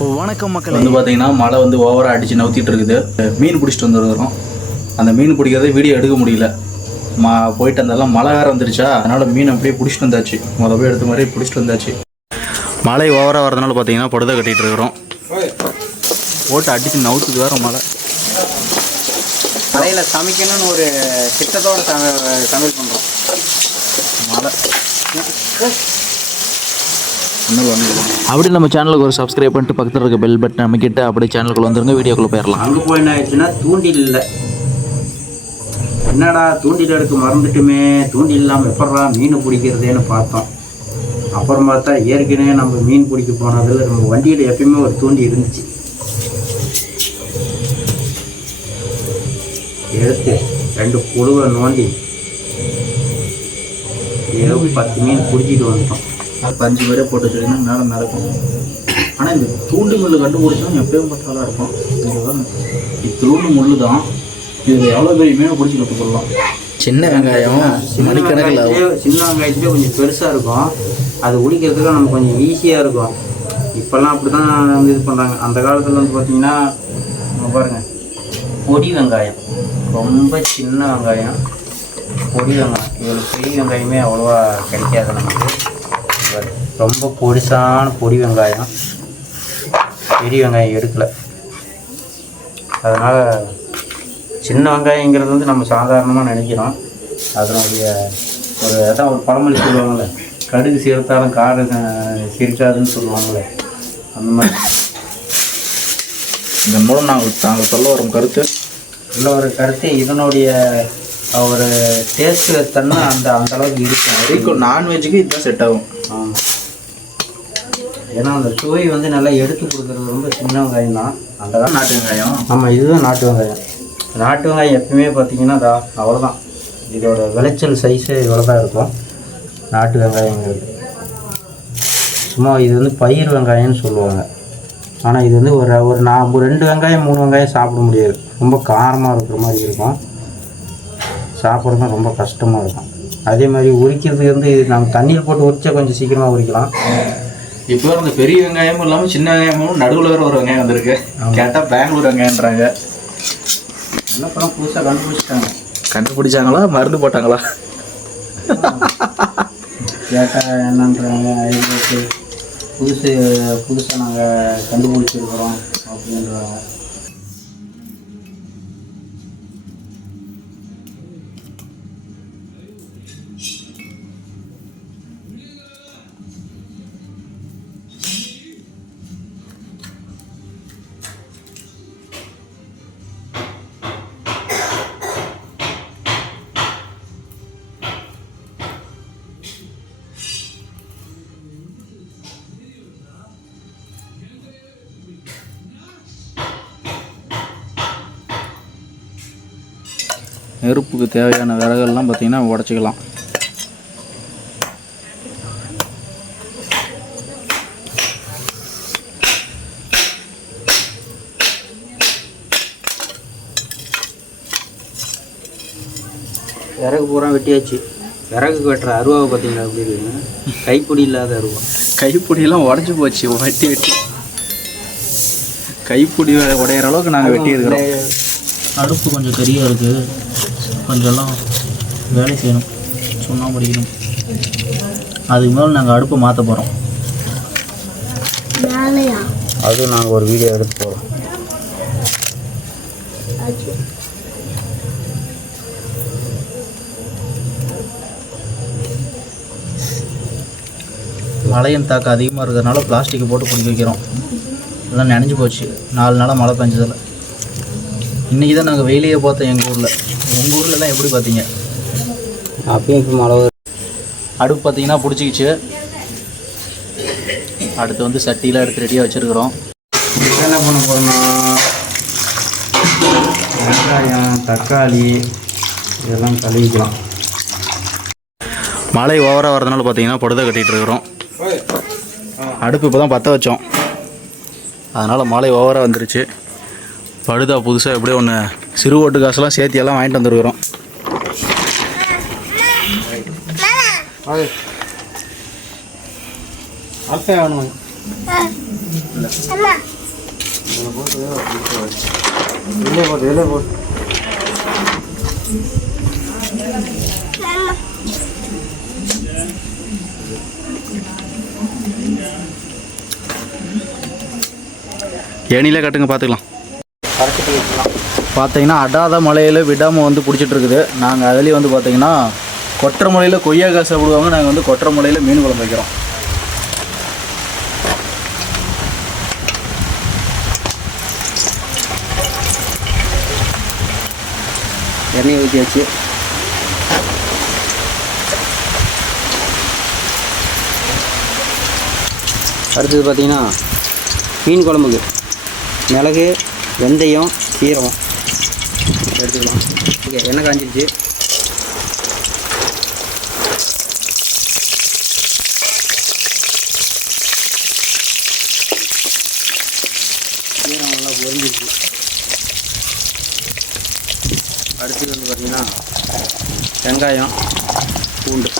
வணக்கம் மக்கள். வந்து பார்த்தீங்கன்னா மழை வந்து ஓவராக அடித்து நவுத்திட்டு இருக்குது. மீன் பிடிச்சிட்டு வந்துருக்கிறோம். அந்த மீன் பிடிக்கிறத வீடியோ எடுக்க முடியல. போயிட்டு வந்தாலும் மழை வேறு வந்துருச்சா, அதனால் மீன் அப்படியே பிடிச்சிட்டு வந்தாச்சு. போய் எடுத்த மாதிரி பிடிச்சிட்டு வந்தாச்சு. மழை ஓவராக வரதுனால பார்த்தீங்கன்னா படுதை கட்டிகிட்டு இருக்கிறோம். போட்டு அடித்து நவுத்துக்கு வேறு மழை. மழையில் சமைக்கணும்னு ஒரு திட்டத்தோடு சமையல் பண்ணுறோம். மழை அப்படி நம்ம சேனலுக்கு ஒரு சப்ஸ்கிரைப் பண்ணிட்டு பக்கத்தில் இருக்க பெல் பட்டன் அமைக்கிட்டு அப்படியே சேனலுக்குள்ள வந்துருங்க. வீடியோக்குள்ளே போயிடலாம். அங்கே போய் என்ன ஆயிடுச்சுன்னா தூண்டில் இல்லை. என்னடா தூண்டில் எடுக்க மறந்துட்டுமே, தூண்டில் இல்லாமல் எப்படா மீன் பிடிக்கிறதேன்னு பார்த்தோம். அப்புறம் பார்த்தா ஏற்கனவே நம்ம மீன் பிடிக்க போனதில் நம்ம வண்டியில் எப்பயுமே ஒரு தூண்டி இருந்துச்சு. எடுத்து 2 புழுவை நோண்டி ஏதோ 10 மீன் பிடிச்சிட்டு வந்துட்டோம். 5 பேரே போட்டு வச்சுருக்கீங்கன்னா மேலே மிதக்கும். ஆனால் இந்த தூண்டி முள் கண்டுபிடிச்சா எப்பயும் பட்டாலாக இருக்கும். இத்தூண்டு முள் தான். இதில் எவ்வளோ பெரிய மீனை பிடிச்சி கட்டு போடலாம். சின்ன வெங்காயம் மணிக்கணக்கில் சின்ன வெங்காயத்துலேயே கொஞ்சம் பெருசாக இருக்கும். அது உடிக்கிறதுக்கு நமக்கு கொஞ்சம் ஈஸியாக இருக்கும். இப்போல்லாம் அப்படி தான் இது பண்ணுறாங்க. அந்த காலத்தில் வந்து பார்த்திங்கன்னா பாருங்கள், பொடி வெங்காயம், ரொம்ப சின்ன வெங்காயம், பொடி வெங்காயம். இதில் பெரிய வெங்காயமே அவ்வளோவா கிடைக்காது நமக்கு. ரொம்ப பொடிசான பொடி வெங்காயம், பெரிய வெங்காயம் எடுக்கலை. அதனால் சின்ன வெங்காயங்கிறது வந்து நம்ம சாதாரணமாக நினைக்கிறோம். அதனுடைய ஒரு பழமொழி சொல்லுவாங்கள்ல, கடுகு சேர்த்தாலும் காடு சிரிக்காதுன்னு சொல்லுவாங்கள்ல, அந்த மாதிரி. இதன் மூலம் நாங்கள் சொல்ல வரும் கருத்து இதனுடைய ஒரு டேஸ்ட்டு தன்மை அந்த அளவுக்கு இருக்கும். நான்வெஜ்ஜுக்கு இதுதான் செட் ஆகும். ஆமாம், ஏன்னா அந்த சுவை வந்து நல்லா எடுத்து கொடுக்குறது ரொம்ப சின்ன வெங்காயம் தான். அந்த நாட்டு வெங்காயம். ஆமாம், இதுதான் நாட்டு வெங்காயம். நாட்டு வெங்காயம் எப்பவுமே பார்த்திங்கன்னா அவ்வளோதான். இதோட விளைச்சல் சைஸு இவ்வளோ தான் இருக்கும் நாட்டு வெங்காயங்கிறது. சும்மா இது வந்து பயிர் வெங்காயம்னு சொல்லுவாங்க. ஆனால் இது வந்து ஒரு 2 வெங்காயம் 3 வெங்காயம் சாப்பிட முடியாது. ரொம்ப காரமாக இருக்கிற மாதிரி இருக்கும். சாப்பிட்றது ரொம்ப கஷ்டமாக இருக்கும். அதே மாதிரி உரிக்கிறதுக்கு வந்து நம்ம தண்ணியில் போட்டு உரிச்சா கொஞ்சம் சீக்கிரமாக உரிக்கலாம். இப்போ இந்த பெரிய வெங்காயமும் இல்லாமல் சின்ன வெங்காயமும் நடுவில் வேறு ஒரு வெங்காயம் வந்திருக்கு. கேட்டால் பெங்களூர் வெங்காயன்றாங்க. என்ன பண்ண புதுசாக கண்டுபிடிச்சாங்களா மருந்து போட்டாங்களா கேட்டால் என்னன்றாங்க, ஐநூறு புதுசாக நாங்கள் கண்டுபிடிச்சிருக்கிறோம் அப்படின்றாங்க. நெருப்புக்கு தேவையான விறகெல்லாம் பார்த்திங்கன்னா உடச்சிக்கலாம். விறகு பூரா வெட்டியாச்சு. விறகுக்கு வெட்டுற அருவாவை பார்த்தீங்களா அப்படின்னு, கைப்பிடி இல்லாத அருவா. கைப்பிடியெல்லாம் உடஞ்சி போச்சு. வெட்டி கைப்பிடி உடையிற அளவுக்கு நாங்கள் வெட்டி இருக்கிறோம். அடுப்பு கொஞ்சம் கரியாக இருக்குது. கொஞ்சம்லாம் வேலை செய்யணும், சுண்ணாம்பு படிக்கணும். அதுக்கு மேலே நாங்கள் அடுப்பை மாற்ற போகிறோம். அதுவும் நாங்கள் ஒரு வீடியோ எடுத்து போகிறோம். மழையின் தாக்கம் அதிகமாக இருக்கிறதுனால பிளாஸ்டிக்கை போட்டு பிடிக்க வைக்கிறோம். எல்லாம் நனைஞ்சு போச்சு 4 நாளாக மழை பெஞ்சதில். இன்றைக்கி தான் நாங்கள் வெயிலையே பார்த்தோம் எங்கள் ஊரில். உங்கள் ஊர்லலாம் எப்படி பார்த்தீங்க? அப்பயும் இப்போ மழை. அடுப்பு பார்த்திங்கன்னா பிடிச்சிக்கிச்சு. அடுத்து வந்து சட்டியில் எடுத்து ரெடியாக வச்சுருக்குறோம். என்ன பண்ண போகிறோம்னா, வெங்காயம் தக்காளி இதெல்லாம் கழுவிக்கலாம். மழை ஓவராக வரதுனால பார்த்திங்கன்னா படுதை கட்டிகிட்டு இருக்கிறோம். அடுப்பு இப்போ தான் பற்ற வச்சோம். அதனால் மழை ஓவராக வந்துருச்சு. படுதா புதுசாக எப்படியோ ஒன்று சிறு ஓட்டு காசுலாம் சேர்த்தியெல்லாம் வாங்கிட்டு வந்துருக்குறோம். அப்போ வேணும். இல்லை பாருங்க. ஏனிலே கட்டுங்க பார்த்துக்கலாம். பார்த்தீங்கன்னா அடாத மலையில் விடாமல் வந்து பிடிச்சிட்டு இருக்குது. நாங்கள் அதுலேயும் வந்து பார்த்தீங்கன்னா கொற்ற மலையில் கொய்யாக்காய் சாப்பிடுவாங்க, நாங்கள் வந்து கொற்ற மலையில் மீன் குழம்பு வைக்கிறோம். எண்ணெய் ஊற்றியாச்சு. அடுத்தது பார்த்திங்கன்னா மீன் குழம்புக்கு மிளகு, வெந்தயம், சீரகம் எடுத்துக்கலாம். ஓகே, எண்ணெய் காஞ்சிருச்சு. சீரகம் நல்லா பொரிஞ்சிருச்சு. அடுத்தது வந்து பார்த்திங்கன்னா வெங்காயம், பூண்டு.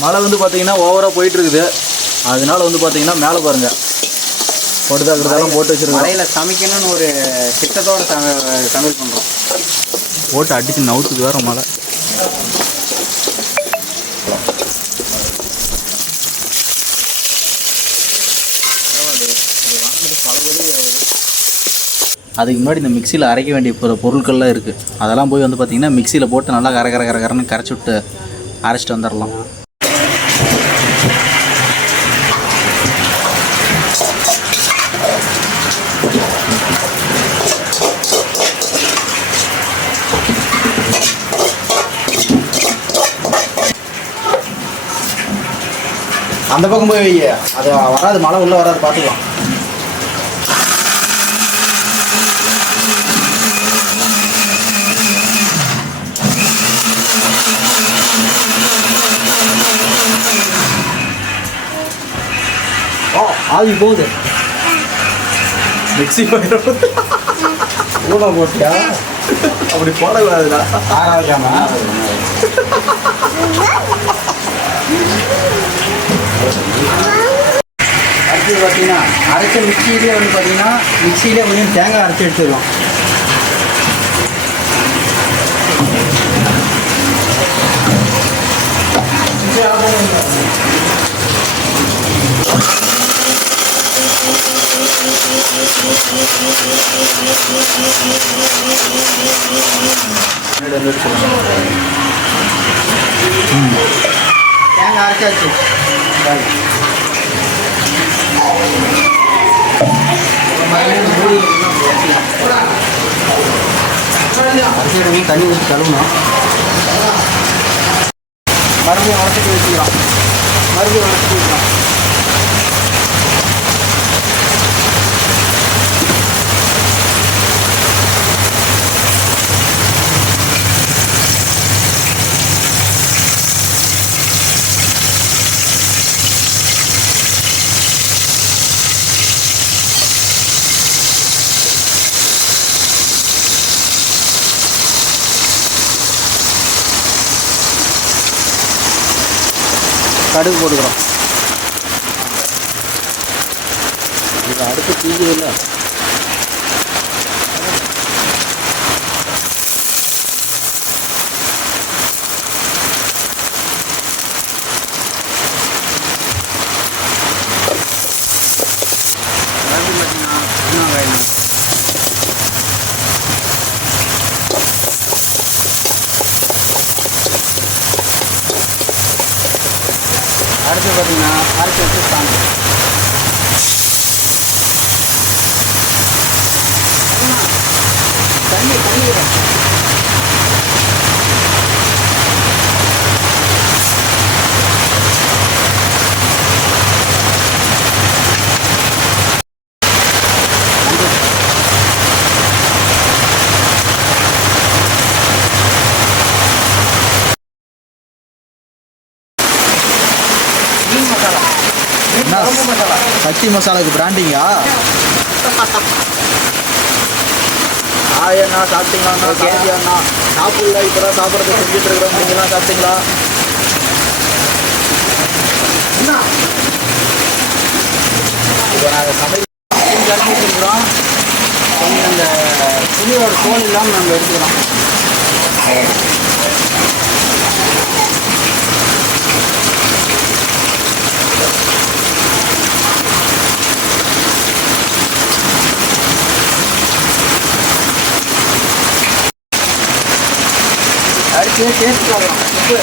மழை வந்து பார்த்தீங்கன்னா ஓவராக போயிட்டு இருக்குது. அதனால வந்து பார்த்தீங்கன்னா மேலே பாருங்கள் பொடுதாக்கிறதெல்லாம் போட்டு வச்சுருக்கோம். மழையில் சமைக்கணும்னு ஒரு திட்டத்தோடு சமையல் பண்ணுறோம். போட்டு அடித்து நவுத்துக்கு வேறு மழை. அதுக்கு முன்னாடி இந்த மிக்சியில் அரைக்க வேண்டிய பொருட்கள்லாம் இருக்குது. அதெல்லாம் போய் வந்து பார்த்திங்கன்னா மிக்சியில் போட்டு நல்லா கரன்னு கரைச்சி விட்டு அரைச்சிட்டு வந்துடலாம். அந்த பக்கம் போய் வைய, அது வராது, மழை உள்ளே வராது, பார்த்துக்கலாம். ஆவி போகுது. மிக்சி போயிடும். ஊழ போட்டியா? அப்படி போடக்கூடாதுடா. ஆறாவதாமா? அடுத்தது பார்த்தீங்கன்னா அரைச்ச மிக்சியிலே வந்து பார்த்தீங்கன்னா மிக்சியிலே கொஞ்சம் தேங்காய் அரைச்சி எடுத்துக்கலாம். தேங்காய் அரைச்சாச்சு. அரைச்சி தண்ணி ஊற்றி கழுவணும். மறுபடியும் வளர்த்துட்டு வச்சுக்கலாம். மறுபடியும் வளர்த்துட்டு வைக்கலாம். கடுகு போட்டுக்கிறோம். இது அடுத்து தீஞ்சு இல்லை. அடுத்து பார்த்தீங்கன்னா அரைச்சி வச்சு ஸ்டாண்ட். தண்ணி சக்தி மசாலாவுக்கு பிராண்டிங்கா? அண்ணா சாப்பிட்டீங்களா? அண்ணா சாப்பிடல, இப்போ தான் சாப்பிட்றது செஞ்சுட்டு இருக்கிறோம். நீங்களாம் சாப்பிட்டீங்களா? இப்போ நாங்கள் சமையல் கரைச்சி வச்சுருக்கிறோம். கொஞ்சம் அந்த துணியோட தோல் இல்லாமல் நாங்கள் எடுத்துக்கிறோம். அடுத்து டேஸ்ட் பார்க்கலாம். உப்பு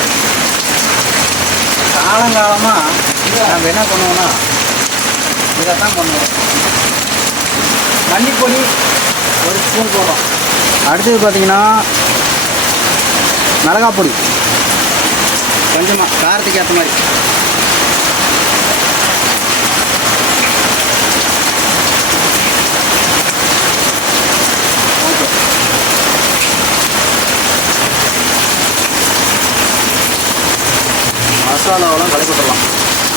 காலங்காலமாக நம்ம என்ன பண்ணுவோம்னா இதைத்தான் பண்ணுவோம். மல்லிப்பொடி ஒரு ஸ்பூன் போடுறோம். அடுத்தது பார்த்தீங்கன்னா மிளகாப்பொடி கொஞ்சமாக காரத்துக்கு ஏற்ற மாதிரி. ஓகே, மசாலாவெல்லாம் கலக்கிட்டுலாம்.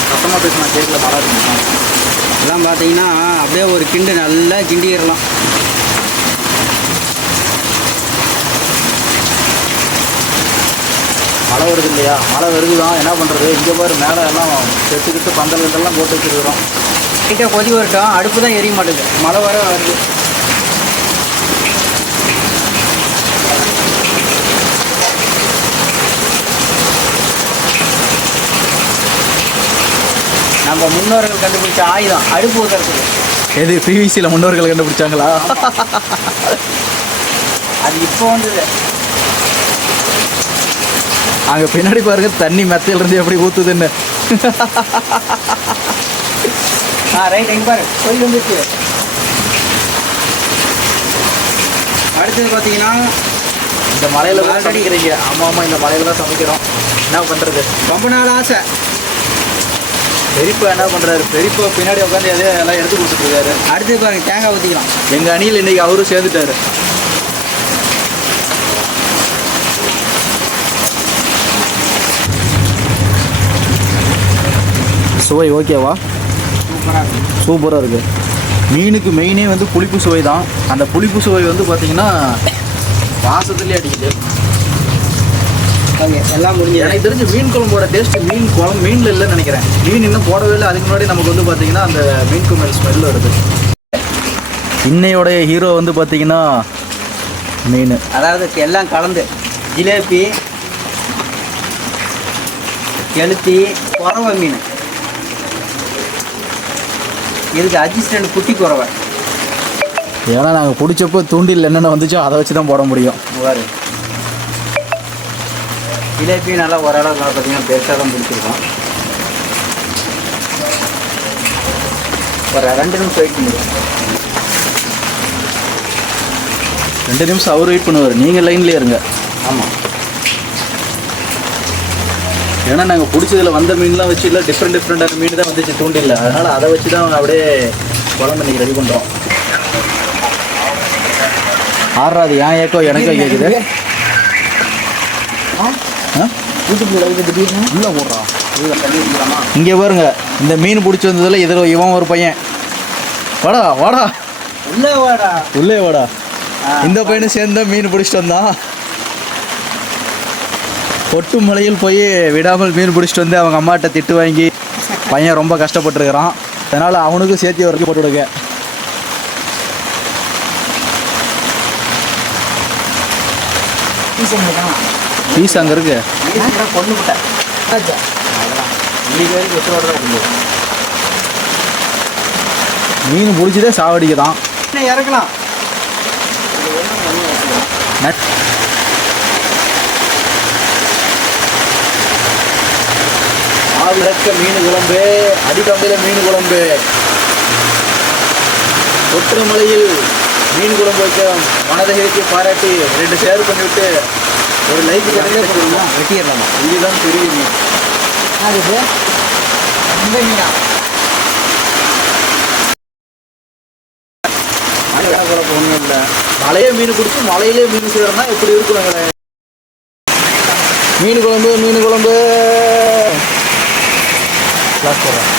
சத்தமாக பேசினா கேட்டில் மழை இருக்கும். எல்லாம் பார்த்தீங்கன்னா அப்படியே ஒரு கிண்டு நல்லா கிண்டிடலாம். மழை வருது இல்லையா? மழை வருது தான், என்ன பண்ணுறது? இங்கே பாரு மேலே எல்லாம் செட்டுக்கிட்டு பந்தல் கிட்டெல்லாம் போட்டு வச்சுருக்கிறோம். கிட்டே கொதி வரட்டும். அடுப்பு தான் எரிய மாட்டேங்குது, மழை வர வருது. நம்ம முன்னோர்கள் கண்டுபிடிச்ச ஆயுதம் அடுப்பு ஊற்றுறதுக்கு. எது பிவிசியில் முன்னோர்கள் கண்டுபிடிச்சாங்களா? அது இப்போ வந்தது. அங்கே பின்னாடி பாருங்க தண்ணி மெத்தையிலிருந்து எப்படி ஊற்றுதுன்னு. ரைட், எங்கே பாரு கொதி வந்துச்சு. அடுத்தது பார்த்தீங்கன்னா இந்த மலையில் தான் சமைக்கிறீங்க. ஆமாம் ஆமாம், இந்த மலையில் தான் சமைக்கிறோம். என்ன பண்ணுறது, ரொம்ப நாள் ஆசை. பெரியப்பா என்ன பண்ணுறாரு? பெரியப்பா பின்னாடி உட்காந்து எல்லாம் எடுத்து கொடுத்துட்ருக்காரு. அடுத்து பாருங்க தேங்காய் ஊற்றிக்கலாம். எங்கள் அணியில் இன்றைக்கி அவரும் சேர்ந்துட்டாரு. சுவை ஓகேவா? சூப்பராக இருக்குது. மீனுக்கு மெயினே வந்து புளிப்பு சுவை தான். அந்த புளிப்பு சுவை வந்து பார்த்திங்கன்னா வாசத்துலேயே அடிக்குது. எல்லாம் முடிஞ்சு. எனக்கு தெரிஞ்ச மீன் குழம்போட டேஸ்ட்டு மீனில் இல்லைன்னு நினைக்கிறேன். மீன் இன்னும் போடவே இல்லை. அதுக்கு முன்னாடி நமக்கு வந்து பார்த்திங்கன்னா அந்த மீன் குழம்பு ஸ்மெல் வருது. இன்னையோடைய ஹீரோ வந்து பார்த்திங்கன்னா மீன், அதாவது எல்லாம் கலந்து ஜிலேபி, கெளுத்தி, குறவை மீன். இதுக்கு அட்ஜஸ்டன்ட் குட்டி குறவை. ஏன்னா நாங்கள் பிடிச்சப்போ தூண்டில் என்னென்ன வந்துச்சோ அதை வச்சு தான் போட முடியும். வேறு ஜிலேபி நல்லா ஓரளவுக்கு பார்த்தீங்கன்னா பெருசாக தான் பிடிச்சிருக்கோம். ஒரு 2 நிமிஷம் வெயிட் பண்ணிடுவோம். 2 நிமிஷம் அவர் வெயிட் பண்ணுவார், நீங்கள் லைன்லேயே இருங்க. ஆமாம், ஏன்னா நாங்கள் பிடிச்சதில் வந்த மீன்லாம் வச்சு இல்லை டிஃப்ரெண்டான மீன் தான் வந்துச்சு தூண்டில்ல. அதனால் அதை வச்சு தான் அப்படியே குழம்பு இன்றைக்கி ரெடி பண்ணுறோம். ஆறாது ஏன் ஏக்கோ எனக்கோ கேட்குது. உள்ளே போடுறான். இங்கே பாருங்க, இந்த மீன் பிடிச்சி வந்ததில் இதில் இவன் ஒரு பையன். வாடா வாடா உள்ளே வாடா உள்ளே வாடா. இந்த பையனும் சேர்ந்து மீன் பிடிச்சிட்டு வந்தான். பொட்டு மலையில் போய் விடாமல் மீன் பிடிச்சிட்டு வந்து அவங்க அம்மாட்ட திட்டு வாங்கி பையன் ரொம்ப கஷ்டப்பட்டுருக்கிறான். அதனால் அவனுக்கும் சேர்த்து ஒரு போட்டு விடுங்க. பீஸ் அங்கே இருக்கு. மீன் பிடிச்சதே சாவடிக்க தான் இறக்கலாம். ஆவிளக்க மீன் குழம்பு, அடிக்கம்பியில் மீன் குழம்பு, கொட்டுமலையில் மீன் குழம்பு வைக்க மனதகத்தை பாராட்டி 2 ஷேர் பண்ணிவிட்டு ஒரு லைக் கடையே போடுமா வெட்டிடலாமா? இதுதான் பெரிய மீன். அது இந்த மீனா குழம்பு ஒன்றும் இல்லை. மலையே மீன் பிடிச்சி மலையிலே மீன் செய்யறோம்னா எப்படி இருக்குறாங்களே. மீன் குழம்பு மீன் குழம்பு கிளாஸ் போடுறேன்.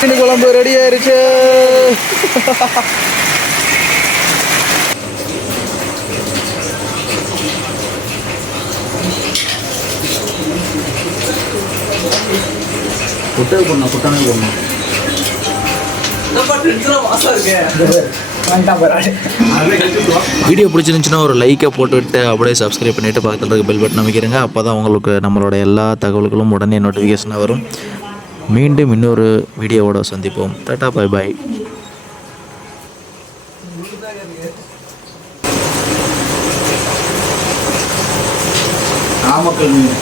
மீன் குழம்பு ரெடி ஆயிருச்சு. குட்டை போடணும், குட்டானே போடணும். வீடியோ பிடிச்சிருந்துச்சுன்னா ஒரு லைக்கை போட்டுவிட்டு அப்படியே சப்ஸ்கிரைப் பண்ணிவிட்டு பக்கத்தில் இருக்க பெல் பட்டன் அமைக்கிறங்க. அப்போ தான் உங்களுக்கு நம்மளோட எல்லா தகவல்களும் உடனே நோட்டிஃபிகேஷனாக வரும். மீண்டும் இன்னொரு வீடியோவோட சந்திப்போம். Tata, bye bye. நாமக்கல் மீன்